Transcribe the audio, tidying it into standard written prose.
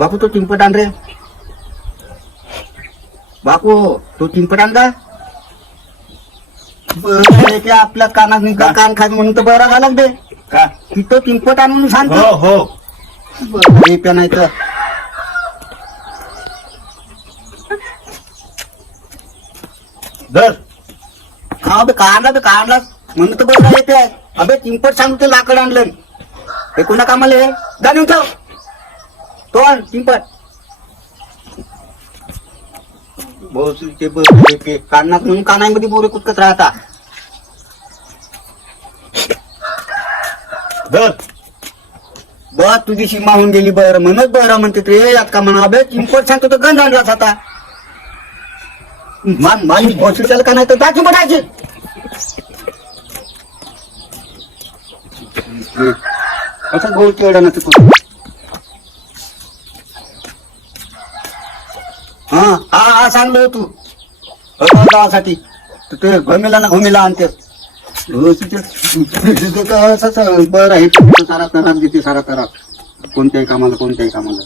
बापू तो चिंपट आण रे. बापू तो चिंपट आण का. बरं, ते आपल्या कानात निघा कान खात म्हणून तर बरा झाला दे का तिथं चिंपट आण म्हणून सांगतो. हो हो बरं, हे प्या नाही तर धर. हा बे का आणला म्हणून तर बरं येते. अबे चिंपट सांगतो लाकड आणलं हे कोणा कामाला आहे. जाणून ठेव तो आण चिंपट. भोसरीचे बरं कानात म्हणून कानामध्ये बोरे कुटकत राहता. धर. बस तुझी सीमा होऊन गेली. बरं म्हणत बरं म्हणते ते यात का म्हणा. अबे चिंपट सांगतो तर गंज आणलाच आता. माझी भोसरीच्याला का नाही तर जा चिंपट आणायचे. कसं गोल केवढा ना तू. हा हा हा सांगलो तू गावासाठी ते घुमीला आणतेस. बरं आहे सारा तरात देते सारा तरात कोणत्याही कामाला